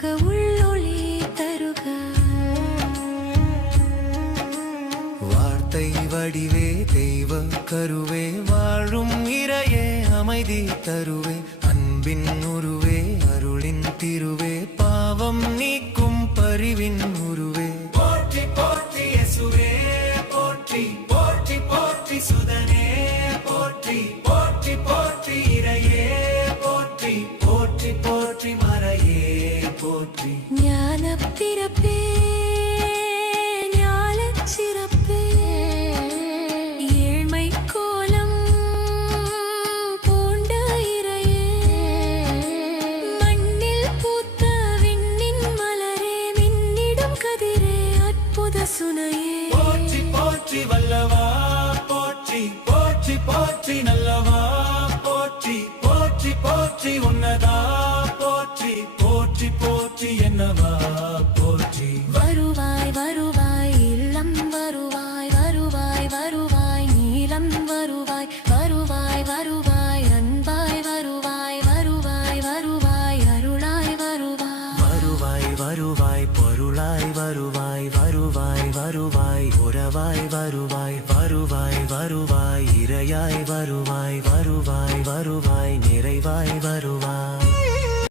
தருக உள்ளொளி தருக. வார்த்தை வடிவே தெய்வ கருவே வாழும் இறையே அமைதி தருவே அன்பின் உருவே அருளின் திருவே பாவம் நீக்கும் பரிவின் உருவே போற்றி போற்றி இயேசுவே போற்றி போற்றி போற்றி சுதனே போற்றி போற்றி போற்றி இறையே போற்றி போற்றி போற்றி மறையே போற்றி. ஞான பிறப்பே ஞான சிறப்பே ஏழ்மை கோலம் பூண்ட இறையே மண்ணில் பூத்த விண்ணின் மலரே மின்னிடும் கதிரே அற்புத சுனையே போற்றி போற்றி வல்லவா போற்றி போற்றி போற்றி நல்லவா போற்றி போற்றி போற்றி உன்னதா போற்றி போற்றி போற்றி என்னவா போற்றி. வருவாய் வருவாய் இல்லம் வருவாய் வருவாய் வருவாய் நீலம் வருவாய் வருவாய் வருவாய் அன்பாய் வருவாய் வருவாய் வருவாய் அருளாய் வருவாய் வருவாய் வருவாய் பொருளாய் வருவாய் வருவாய் வருவாய் உறவாய் வருவாய் வருவாய் வருவாய் இறையாய் வருவாய் வருவாய் வருவாய் நிறைவாய் வருவாய்.